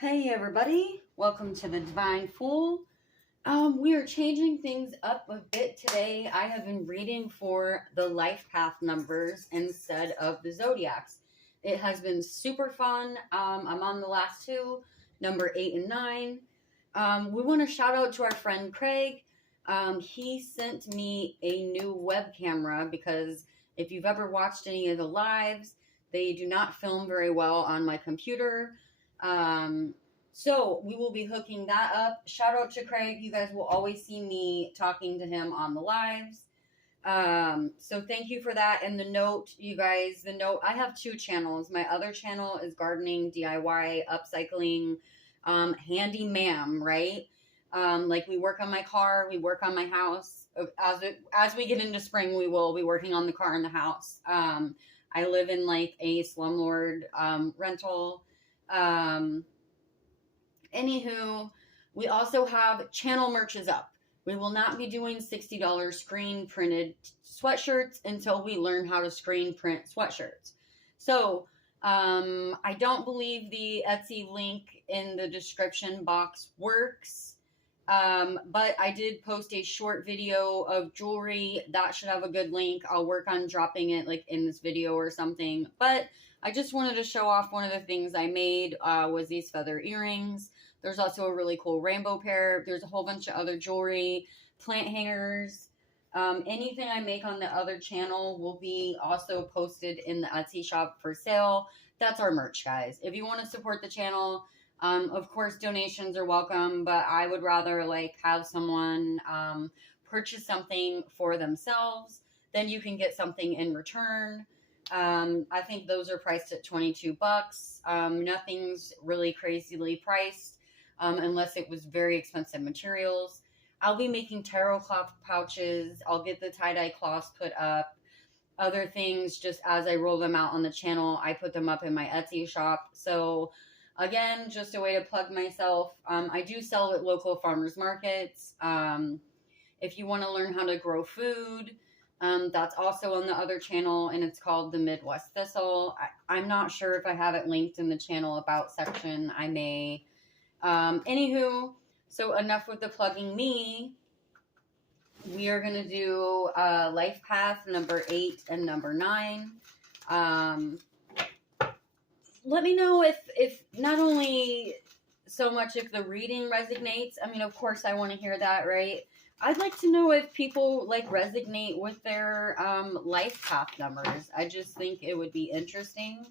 Hey everybody, welcome to the Divine Fool. We are changing things up a bit today. I have been reading for the life path numbers instead of the zodiacs. It has been super fun. I'm on the last two, number 8 and 9. We want to shout out to our friend Craig. He sent me a new web camera because if you've ever watched any of the lives, they do not film very well on my computer. So we will be hooking that up. Shout out to Craig. You guys will always see me talking to him on the lives. So thank you for that. And the note, you guys, I have two channels. My other channel is gardening, DIY, upcycling, handy ma'am, right? Like we work on my car, we work on my house. As we get into spring, we will be working on the car and the house. I live in like a slumlord rental. Anywho, we also have channel merches up. We will not be doing $60 screen printed sweatshirts until we learn how to screen print sweatshirts. So, I don't believe the Etsy link in the description box works. But I did post a short video of jewelry that should have a good link. I'll work on dropping it like in this video or something. But I just wanted to show off one of the things I made was these feather earrings. There's also a really cool rainbow pair. There's a whole bunch of other jewelry, plant hangers. Anything I make on the other channel will be also posted in the Etsy shop for sale. That's our merch, guys. If you want to support the channel, of course, donations are welcome, but I would rather like have someone purchase something for themselves. Then you can get something in return. I think those are priced at $22. Nothing's really crazily priced unless it was very expensive materials. I'll be making tarot cloth pouches. I'll get the tie-dye cloths put up. Other things, just as I roll them out on the channel, I put them up in my Etsy shop. So again, just a way to plug myself. I do sell at local farmers markets. If you want to learn how to grow food, that's also on the other channel, and it's called the Midwest Thistle. I'm not sure if I have it linked in the channel about section. I may. Anywho, so enough with the plugging me. We are going to do life path number 8 and number 9. Let me know if not only so much if the reading resonates. I mean, of course, I want to hear that, right? I'd like to know if people like resonate with their life path numbers. I just think it would be interesting.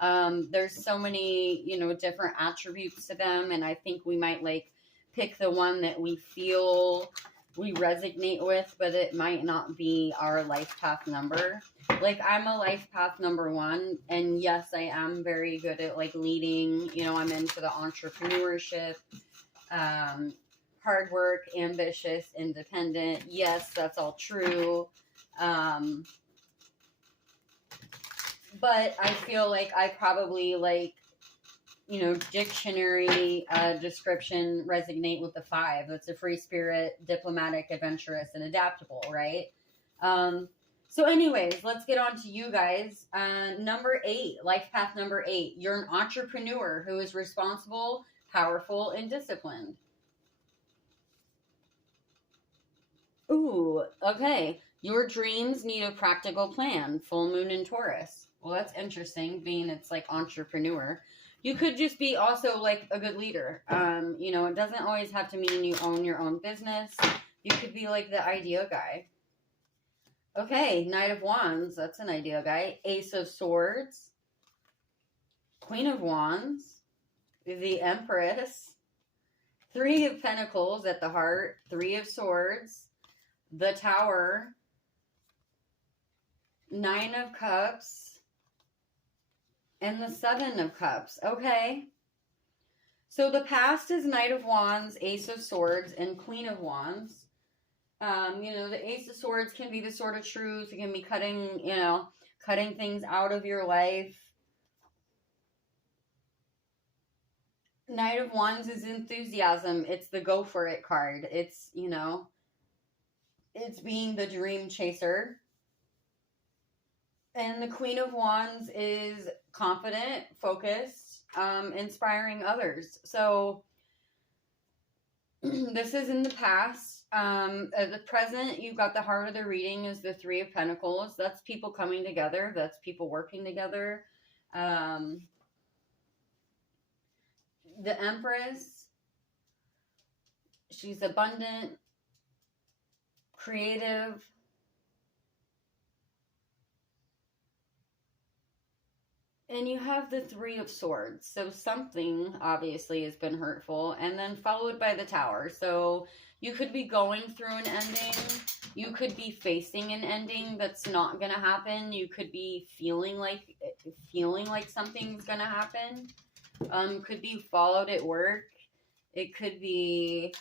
There's so many, different attributes to them, and I think we might like pick the one that we feel we resonate with, but it might not be our life path number. Like, I'm a life path number 1, and yes, I am very good at like leading. I'm into the entrepreneurship, hard work, ambitious, independent. Yes, that's all true. But I feel like I probably like, dictionary description resonate with the 5. That's a free spirit, diplomatic, adventurous, and adaptable, right? So anyways, let's get on to you guys. Number 8, life path number 8. You're an entrepreneur who is responsible, powerful, and disciplined. Ooh, okay. Your dreams need a practical plan. Full moon in Taurus. Well, that's interesting, being it's like entrepreneur. You could just be also like a good leader. It doesn't always have to mean you own your own business. You could be like the idea guy. Okay, Knight of Wands. That's an idea guy. Ace of Swords. Queen of Wands. The Empress. 3 of Pentacles at the heart. 3 of Swords. The Tower. 9 of Cups. And the 7 of Cups. Okay. So the past is Knight of Wands, Ace of Swords, and Queen of Wands. The Ace of Swords can be the sword of truth. It can be cutting things out of your life. Knight of Wands is enthusiasm. It's the go for it card. It's, it's being the dream chaser. And the Queen of Wands is confident, focused, inspiring others. So this is in the past. At the present, you've got the heart of the reading is the Three of Pentacles. That's people coming together. That's people working together. The Empress, she's abundant, creative. And you have the Three of Swords. So something obviously has been hurtful. And then followed by the Tower. So you could be going through an ending. You could be facing an ending that's not going to happen. You could be feeling like something's going to happen. Could be followed at work. It could be...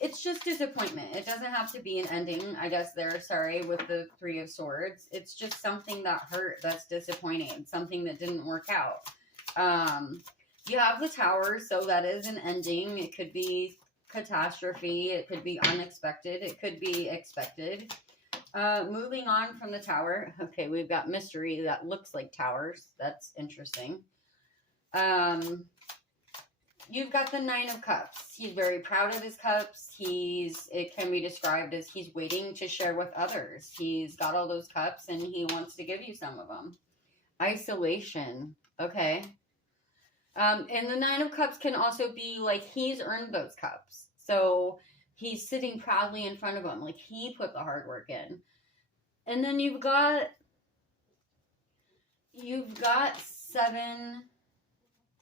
It's just disappointment. It doesn't have to be an ending, I guess there, sorry, with the Three of Swords. It's just something that hurt, that's disappointing, something that didn't work out. You have the Tower, so that is an ending. It could be catastrophe. It could be unexpected. It could be expected. Moving on from the Tower. Okay, we've got mystery that looks like towers. That's interesting. You've got the Nine of Cups. He's very proud of his cups. It can be described as he's waiting to share with others. He's got all those cups and he wants to give you some of them. Isolation. Okay. And the Nine of Cups can also be like he's earned those cups. So he's sitting proudly in front of them. Like he put the hard work in. And then you've got 7...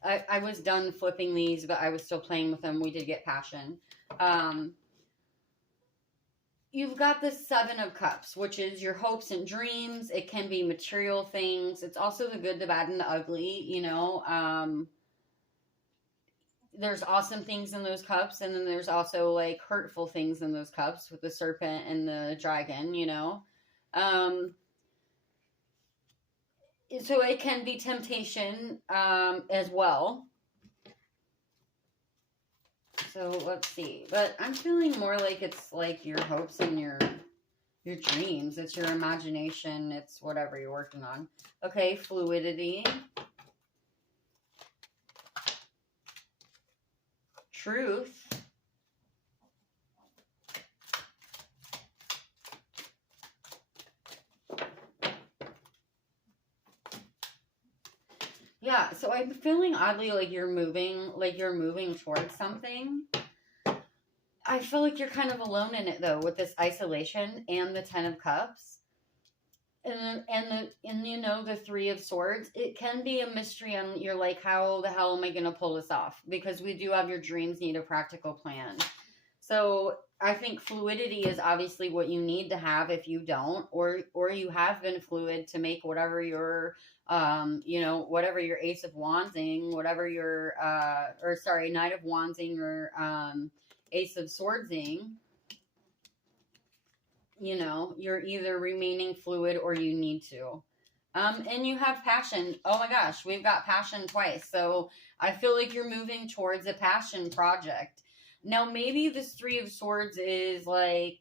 I was done flipping these, but I was still playing with them. We did get passion. You've got the Seven of Cups, which is your hopes and dreams. It can be material things. It's also the good, the bad, and the ugly, you know. There's awesome things in those cups, and then there's also, like, hurtful things in those cups with the serpent and the dragon, you know. So it can be temptation as well. So let's see. But I'm feeling more like it's like your hopes and your dreams. It's your imagination. It's whatever you're working on. Okay, fluidity. Truth. Yeah, so I'm feeling oddly like you're moving towards something. I feel like you're kind of alone in it though, with this isolation and the Ten of Cups. And you know, the Three of Swords. It can be a mystery and you're like, how the hell am I gonna pull this off? Because we do have your dreams need a practical plan. So I think fluidity is obviously what you need to have if you don't, or you have been fluid to make whatever your whatever your Ace of Wandsing, whatever your Knight of Wandsing or Ace of Swordsing, you know, you're either remaining fluid or you need to. And you have passion. Oh my gosh, we've got passion twice. So I feel like you're moving towards a passion project. Now, maybe this Three of Swords is like,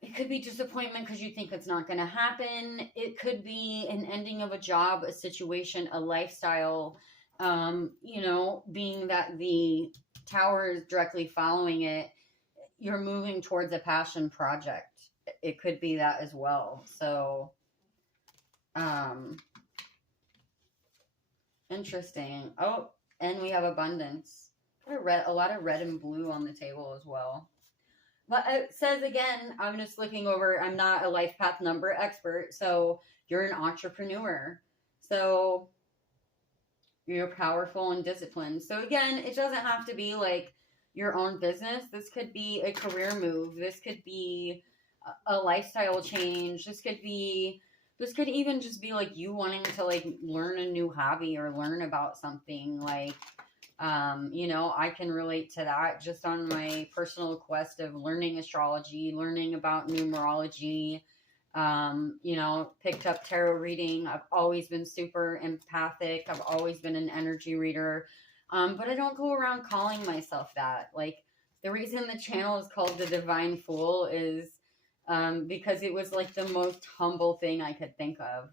it could be disappointment because you think it's not going to happen. It could be an ending of a job, a situation, a lifestyle, being that the Tower is directly following it. You're moving towards a passion project. It could be that as well. So, interesting. Oh, and we have abundance. A lot of red and blue on the table as well. But it says again, I'm just looking over, I'm not a life path number expert, so you're an entrepreneur. So you're powerful and disciplined. So again, it doesn't have to be like your own business. This could be a career move. This could be a lifestyle change. This could even just be like you wanting to like learn a new hobby or learn about something like, I can relate to that just on my personal quest of learning astrology, learning about numerology, picked up tarot reading. I've always been super empathic. I've always been an energy reader. But I don't go around calling myself that. Like the reason the channel is called The Divine Fool is, because it was like the most humble thing I could think of.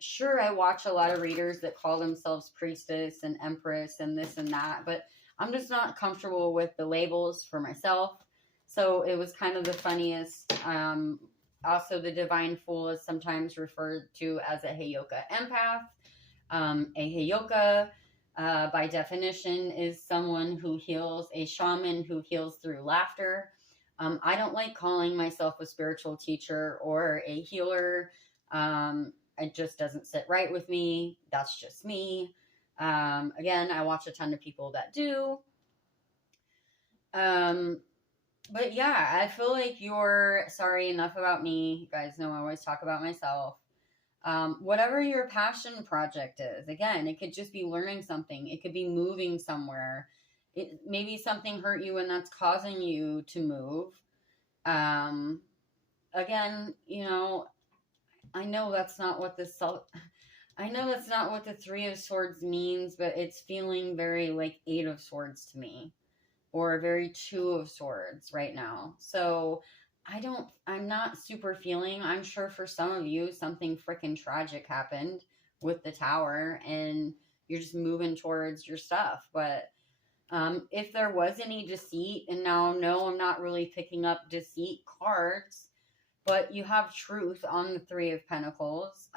Sure, I watch a lot of readers that call themselves priestess and empress and this and that, but I'm just not comfortable with the labels for myself. So it was kind of the funniest. Also, the divine fool is sometimes referred to as a Heyoka empath. A Heyoka, by definition, is someone who heals, a shaman who heals through laughter. I don't like calling myself a spiritual teacher or a healer. It just doesn't sit right with me. That's just me. Again, I watch a ton of people that do. But yeah, I feel like sorry, enough about me. You guys know I always talk about myself. Whatever your passion project is, again, it could just be learning something. It could be moving somewhere. Maybe something hurt you and that's causing you to move. Again, I know that's not what the Three of Swords means, but it's feeling very like Eight of Swords to me, or very Two of Swords right now. So I'm not super feeling. I'm sure for some of you, something freaking tragic happened with the Tower and you're just moving towards your stuff. But if there was any deceit, and now, no, I'm not really picking up deceit cards, but you have truth on the Three of Pentacles.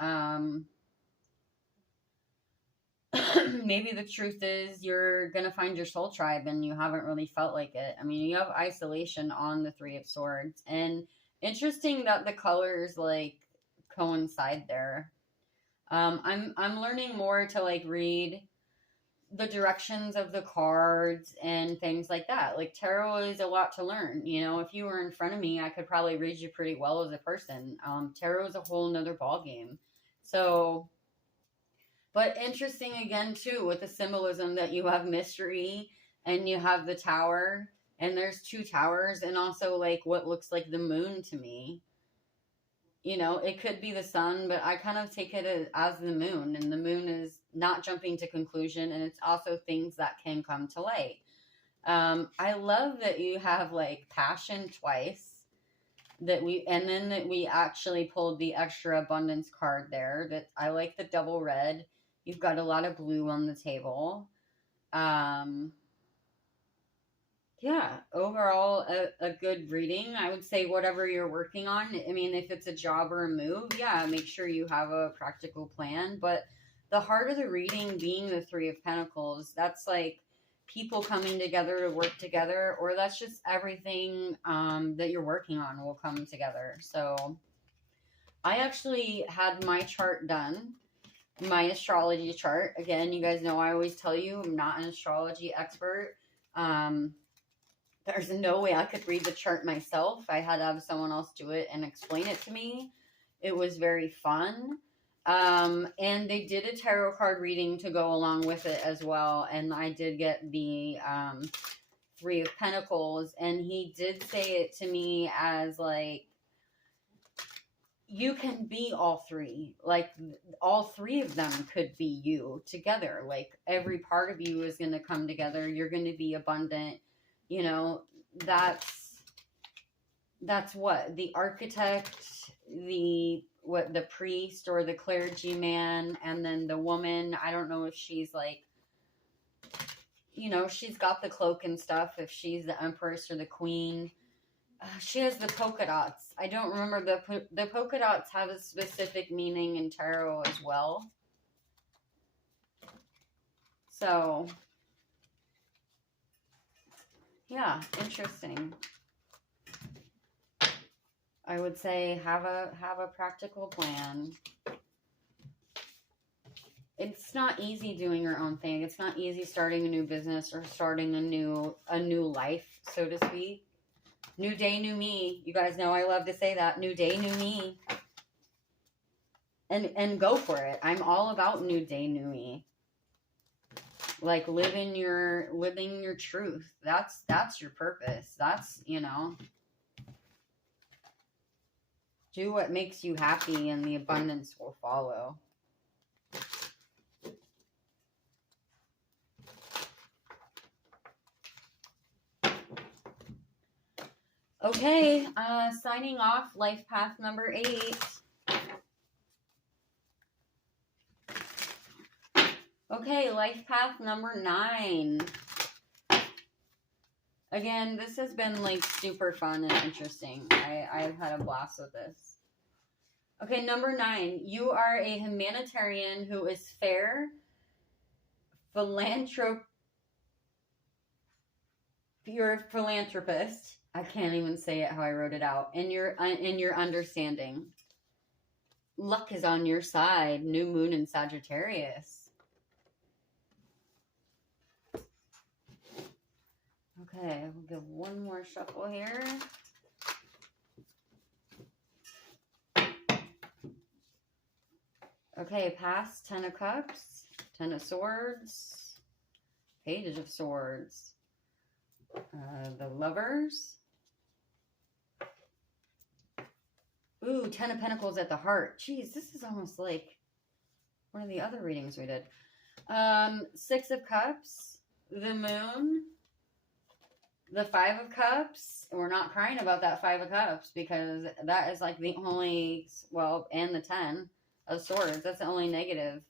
Maybe the truth is you're going to find your soul tribe and you haven't really felt like it. I mean, you have isolation on the Three of Swords. And interesting that the colors like coincide there. I'm learning more to like read the directions of the cards and things like that. Like tarot is a lot to learn. If you were in front of me, I could probably read you pretty well as a person. Tarot is a whole nother ball game. So, but interesting again too with the symbolism that you have mystery and you have the Tower, and there's two towers, and also like what looks like the moon to me. It could be the sun, but I kind of take it as the moon, and the moon is not jumping to conclusion, and it's also things that can come to light. I love that you have like passion twice, that we actually pulled the extra abundance card there. That I like the double red. You've got a lot of blue on the table. Yeah, overall, a good reading. I would say whatever you're working on. I mean, if it's a job or a move, yeah, make sure you have a practical plan. But the heart of the reading being the Three of Pentacles, that's like people coming together to work together, or that's just everything that you're working on will come together. So I actually had my chart done, my astrology chart. Again, you guys know I always tell you I'm not an astrology expert. There's no way I could read the chart myself. I had to have someone else do it and explain it to me. It was very fun. And they did a tarot card reading to go along with it as well. And I did get the Three of Pentacles. And he did say it to me as like, you can be all three. Like all three of them could be you together. Like every part of you is going to come together. You're going to be abundant. That's what the architect, the priest or the clergyman, and then the woman. I don't know if she's like, she's got the cloak and stuff, if she's the empress or the queen. She has the polka dots. I don't remember the polka dots have a specific meaning in tarot as well. So yeah, interesting. I would say have a practical plan. It's not easy doing your own thing. It's not easy starting a new business or starting a new life, so to speak. New day, new me. You guys know I love to say that. New day, new me. And go for it. I'm all about new day, new me. Like living your truth. That's your purpose. That's, do what makes you happy and the abundance will follow. Okay, signing off, life path number 8. Okay, life path number 9. Again, this has been like super fun and interesting. I've had a blast with this. Okay, number 9. You are a humanitarian who is fair, you're a philanthropist. I can't even say it how I wrote it out. And you're in your understanding. Luck is on your side. New moon in Sagittarius. Okay, we'll give one more shuffle here. Okay, past 10 of Cups, 10 of Swords, Page of Swords, the Lovers. Ooh, 10 of Pentacles at the heart. Jeez, this is almost like one of the other readings we did. 6 of Cups, the Moon, the 5 of Cups. We're not crying about that 5 of Cups because that is like the only, well, and the 10 of Swords. That's the only negative.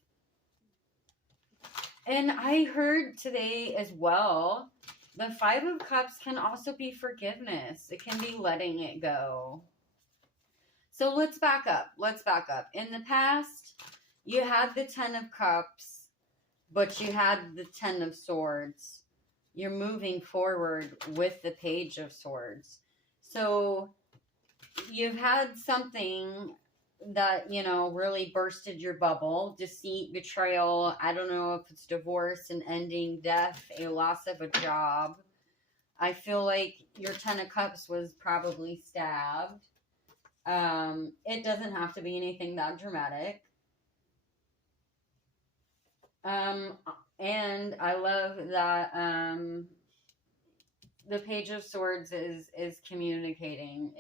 And I heard today as well, the 5 of Cups can also be forgiveness. It can be letting it go. So let's back up. Let's back up. In the past, you had the 10 of Cups, but you had the 10 of Swords. You're moving forward with the Page of Swords. So you've had something that, you know, really bursted your bubble. Deceit, betrayal. I don't know if it's divorce, an ending, death, a loss of a job. I feel like your 10 of Cups was probably stabbed. It doesn't have to be anything that dramatic. And I love that the Page of Swords is communicating.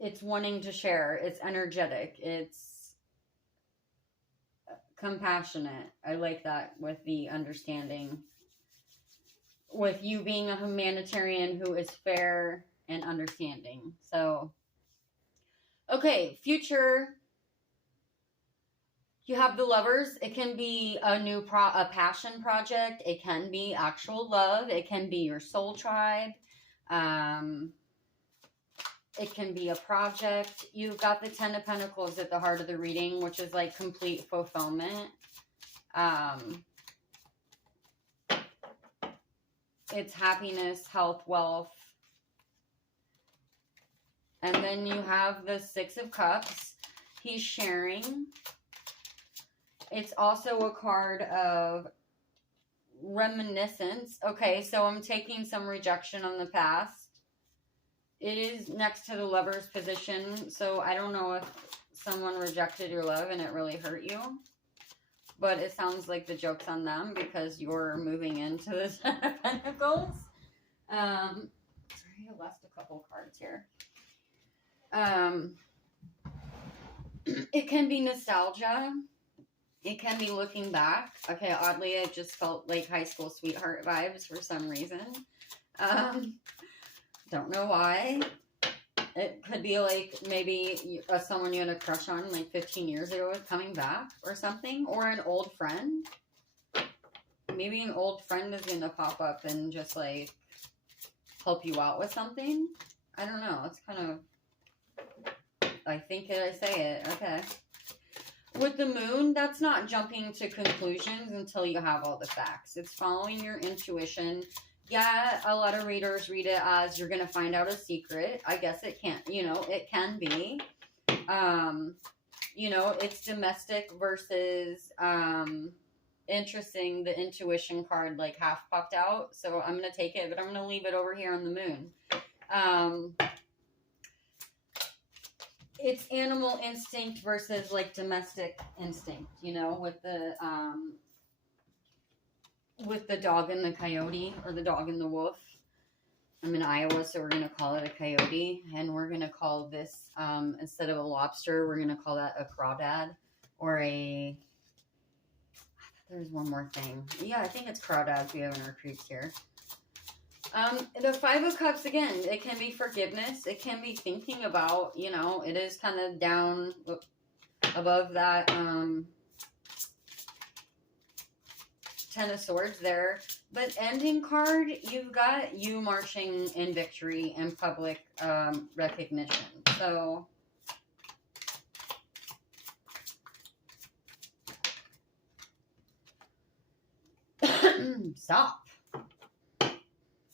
It's wanting to share. It's energetic. It's compassionate. I like that with the understanding. With you being a humanitarian who is fair and understanding. So, okay, future. You have the Lovers. It can be a passion project. It can be actual love. It can be your soul tribe. It can be a project. You've got the 10 of Pentacles at the heart of the reading, which is like complete fulfillment. It's happiness, health, wealth. And then you have the 6 of Cups. He's sharing. It's also a card of reminiscence. Okay, so I'm taking some rejection on the past. It is next to the Lover's position, so I don't know if someone rejected your love and it really hurt you. But it sounds like the joke's on them because you're moving into the 10 of Pentacles. Sorry, I lost a couple cards here. It can be nostalgia. It can be looking back. Okay, oddly, I just felt like high school sweetheart vibes for some reason. Don't know why. It could be like maybe someone you had a crush on like 15 years ago is coming back or something. Or an old friend. Maybe an old friend is going to pop up and just like help you out with something. I don't know. It's kind of... I think that I say it. Okay. With the Moon, that's not jumping to conclusions until you have all the facts. It's following your intuition. Yeah, a lot of readers read it as you're going to find out a secret. I guess it can't, it can be. It's domestic versus interesting. The intuition card like half popped out. So I'm going to take it, but I'm going to leave it over here on the Moon. It's animal instinct versus like domestic instinct, with the dog and the coyote, or the dog and the wolf. I'm in Iowa, so we're going to call it a coyote. And we're going to call this, instead of a lobster, we're going to call that a crawdad. Or there's one more thing. Yeah, I think it's crawdads we have in our creeks here. The Five of Cups, again, it can be forgiveness. It can be thinking about, you know, it is kind of down above that Ten of Swords there. But ending card, you've got you marching in victory and public recognition. So stop.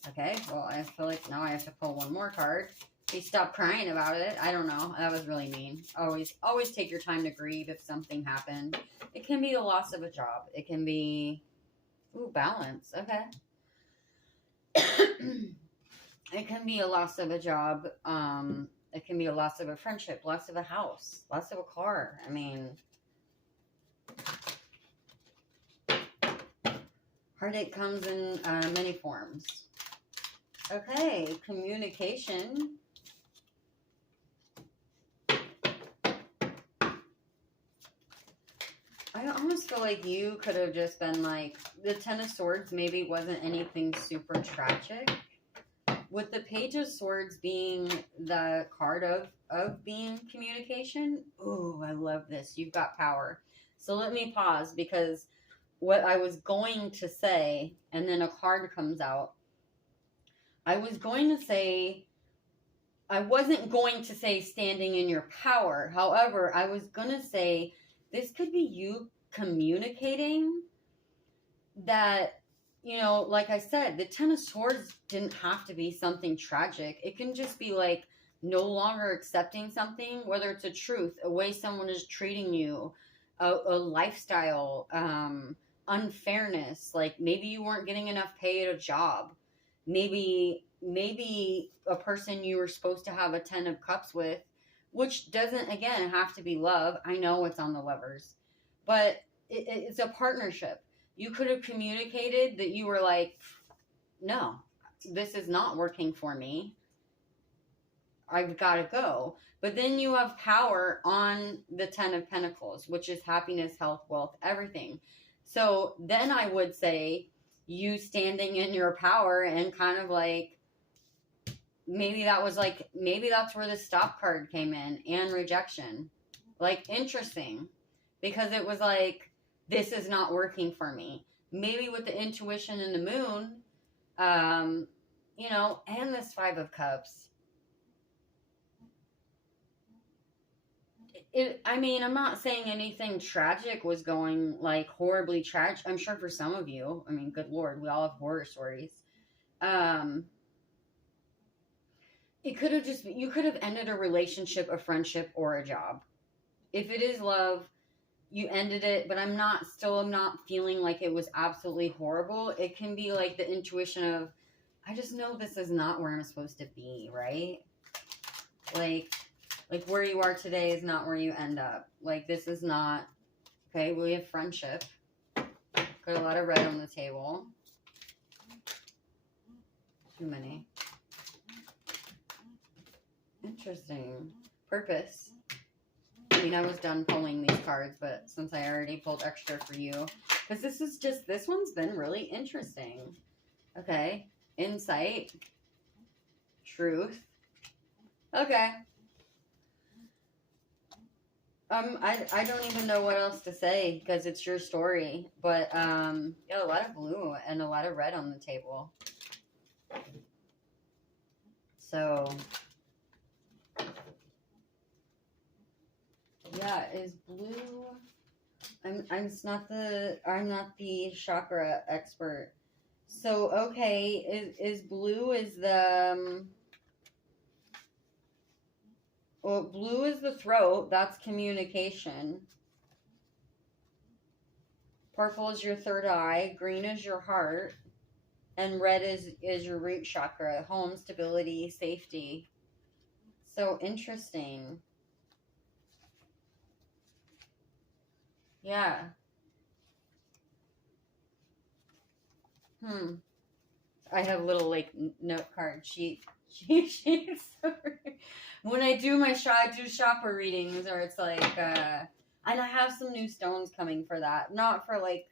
Okay, well, I feel like now I have to pull one more card. Please stop crying about it. I don't know. That was really mean. Always take your time to grieve if something happened. It can be the loss of a job. It can be, ooh, balance. Okay. It can be a loss of a job. It can be a loss of a friendship, loss of a house, loss of a car. I mean, heartache comes in many forms. Okay, communication. I almost feel like you could have just been like, the Ten of Swords maybe wasn't anything super tragic. With the Page of Swords being the card of being communication. Ooh, I love this. You've got power. So let me pause, because what I was going to say, and then a card comes out. I was going to say, I wasn't going to say standing in your power. However, I was going to say this could be you communicating that, you know, like I said, the Ten of Swords didn't have to be something tragic. It can just be like no longer accepting something, whether it's a truth, a way someone is treating you, a lifestyle, unfairness. Like maybe you weren't getting enough pay at a job. Maybe a person you were supposed to have a 10 of cups with, which doesn't, again, have to be love. I know it's on the Lovers, but it's a partnership. You could have communicated that you were like, no, this is not working for me. I've got to go. But then you have power on the 10 of Pentacles, which is happiness, health, wealth, everything. So then I would say you standing in your power and kind of like, maybe that's where the stop card came in, and rejection. Like, interesting, because it was like, this is not working for me. Maybe with the intuition in the moon, you know, and this Five of Cups. I mean, I'm not saying anything tragic was going, like, horribly tragic. I'm sure for some of you, I mean, good Lord, we all have horror stories. It could have just, you could have ended a relationship, a friendship, or a job. If it is love, you ended it, but I'm not feeling like it was absolutely horrible. It can be like the intuition of, I just know this is not where I'm supposed to be, right? Like where you are today is not where you end up. Like, this is not, okay, we have friendship. Got a lot of red on the table. Too many. Interesting. Purpose. I mean, I was done pulling these cards, but since I already pulled extra for you, because this one's been really interesting. Okay. Insight. Truth. Okay. I don't even know what else to say, because it's your story, but, yeah, a lot of blue and a lot of red on the table. So, yeah, is blue, I'm not the chakra expert. So, okay, is blue is the, well, blue is the throat. That's communication. Purple is your third eye. Green is your heart. And red is your root chakra. Home, stability, safety. So interesting. Yeah. I have little, like, note card sheets. When I do chakra readings, or it's like, and I have some new stones coming for that. Not for, like,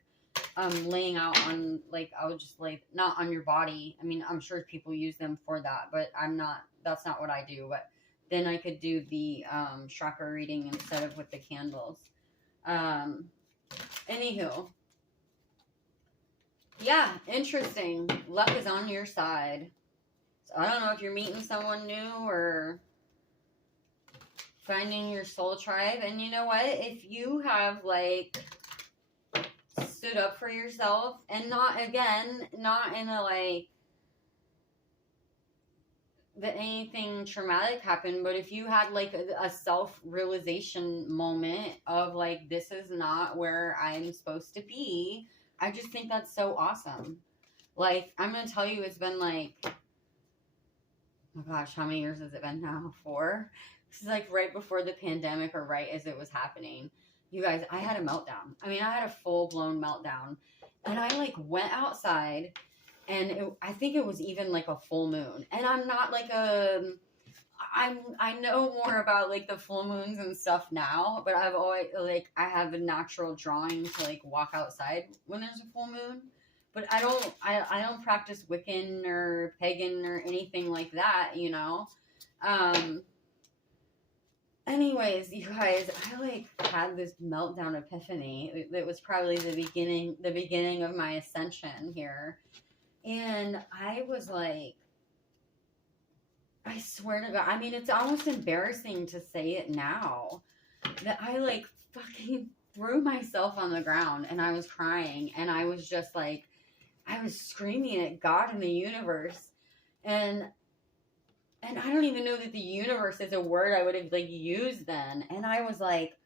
laying out on, like, I would just lay, not on your body. I mean, I'm sure people use them for that, but that's not what I do. But then I could do the chakra reading instead of with the candles. Anywho, yeah, interesting. Luck is on your side. So I don't know if you're meeting someone new or finding your soul tribe. And you know what? If you have, like, stood up for yourself, and not in a, like, that anything traumatic happened, but if you had, like, a self-realization moment of, like, this is not where I'm supposed to be, I just think that's so awesome. Like, I'm gonna tell you, it's been, like, oh my gosh, how many years has it been now? 4? This is, like, right before the pandemic, or right as it was happening. You guys, I had a meltdown. I mean, I had a full-blown meltdown. And I, like, went outside, and I think it was even, like, a full moon. And I'm not, like, I know more about, like, the full moons and stuff now, but I've always, like, I have a natural drawing to, like, walk outside when there's a full moon. But I don't practice Wiccan or pagan or anything like that, you know? Anyways, you guys, I, like, had this meltdown epiphany. It was probably the beginning of my ascension here. And I was like, I swear to God, I mean, it's almost embarrassing to say it now, that I, like, fucking threw myself on the ground, and I was crying, and I was just like, I was screaming at God and the universe, and I don't even know that the universe is a word I would have, like, used then. And I was like,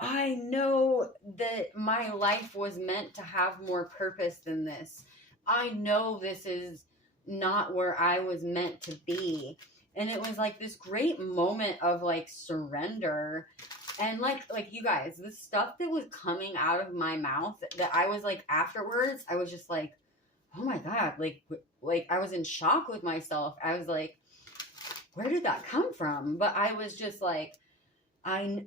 I know that my life was meant to have more purpose than this. I know this is not where I was meant to be. And it was, like, this great moment of, like, surrender. And, like you guys, the stuff that was coming out of my mouth, that I was, like, afterwards, I was just like, oh my God, like I was in shock with myself. I was like, where did that come from? But I was just like, I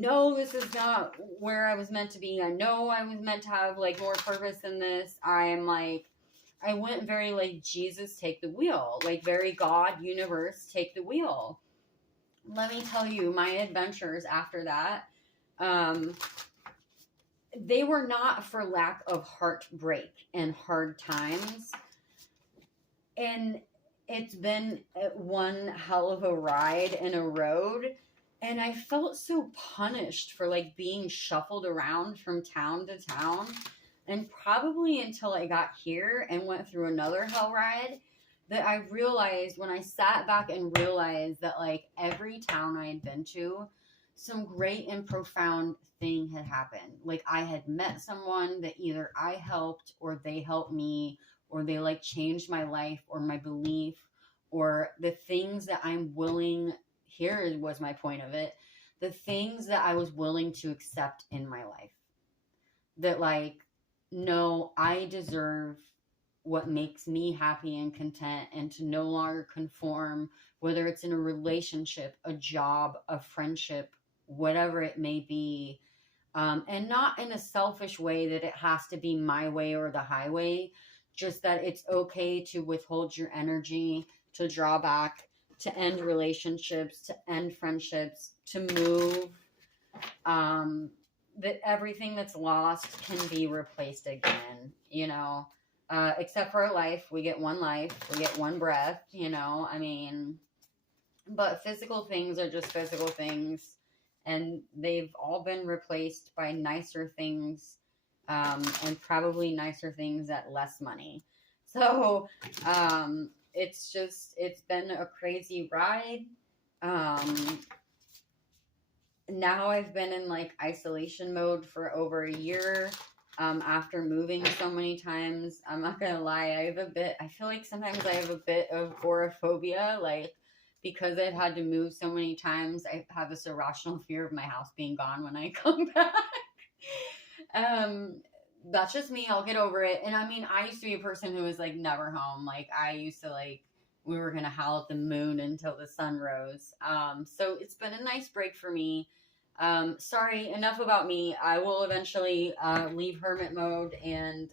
know this is not where I was meant to be. I know I was meant to have, like, more purpose than this. I went very, like, Jesus, take the wheel. Like, very God, universe, take the wheel. Let me tell you, my adventures after that, they were not for lack of heartbreak and hard times. And it's been one hell of a ride and a road. And I felt so punished for, like, being shuffled around from town to town. And probably until I got here and went through another hell ride, that I realized, when I sat back and realized that, like, every town I had been to, some great and profound thing had happened. Like, I had met someone that either I helped or they helped me, or they, like, changed my life or my belief, or the things that I'm willing, here was my point of it, the things that I was willing to accept in my life. That, like, no, I deserve what makes me happy and content, and to no longer conform, whether it's in a relationship, a job, a friendship, whatever it may be. And not in a selfish way that it has to be my way or the highway, just that it's okay to withhold your energy, to draw back, to end relationships, to end friendships, to move. That everything that's lost can be replaced again, you know? Except for life. We get one life. We get one breath, you know? I mean, but physical things are just physical things. And they've all been replaced by nicer things, and probably nicer things at less money. So, it's been a crazy ride. Now I've been in, like, isolation mode for over a year. After moving so many times, I'm not gonna lie, I feel like sometimes I have a bit of agoraphobia, like, because I've had to move so many times. I have this irrational fear of my house being gone when I come back. That's just me. I'll get over it. And I mean, I used to be a person who was, like, never home. Like, I used to, like, we were gonna howl at the moon until the sun rose. So it's been a nice break for me. Sorry, enough about me. I will eventually leave hermit mode and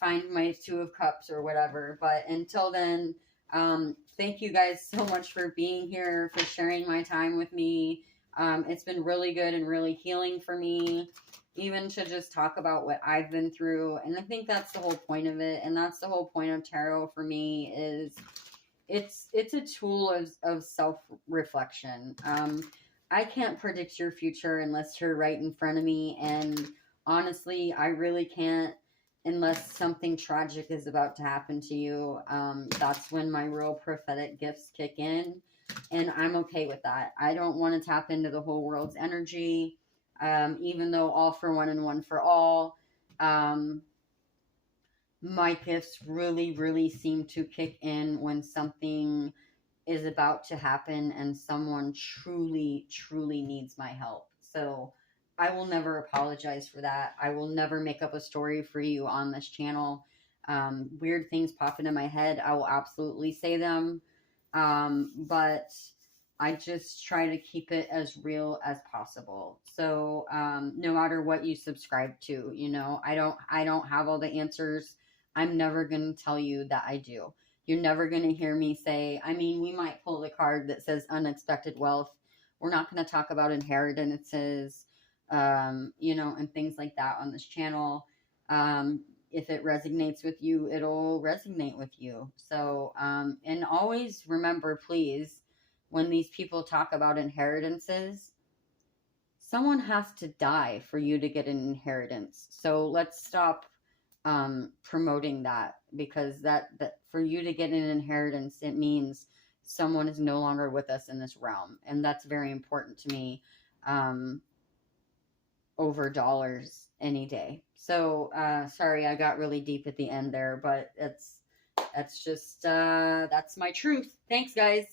find my Two of Cups or whatever. But until then, thank you guys so much for being here, for sharing my time with me. It's been really good and really healing for me, even to just talk about what I've been through. And I think that's the whole point of it. And that's the whole point of tarot for me is it's a tool of self-reflection. I can't predict your future unless you're right in front of me. And honestly, I really can't unless something tragic is about to happen to you. That's when my real prophetic gifts kick in. And I'm okay with that. I don't want to tap into the whole world's energy, even though all for one and one for all. My gifts really, really seem to kick in when something is about to happen and someone truly, truly needs my help. So I will never apologize for that. I will never make up a story for you on this channel. Weird things pop into my head. I will absolutely say them. But I just try to keep it as real as possible. So no matter what you subscribe to, you know, I don't have all the answers. I'm never going to tell you that I do. You're never going to hear me say, I mean, we might pull the card that says unexpected wealth. We're not going to talk about inheritances, you know, and things like that on this channel. If it resonates with you, it'll resonate with you. So, and always remember, please, when these people talk about inheritances, someone has to die for you to get an inheritance. So let's stop promoting that, because that for you to get an inheritance, it means someone is no longer with us in this realm, and that's very important to me, over dollars any day. So sorry I got really deep at the end there, but that's just that's my truth. Thanks guys.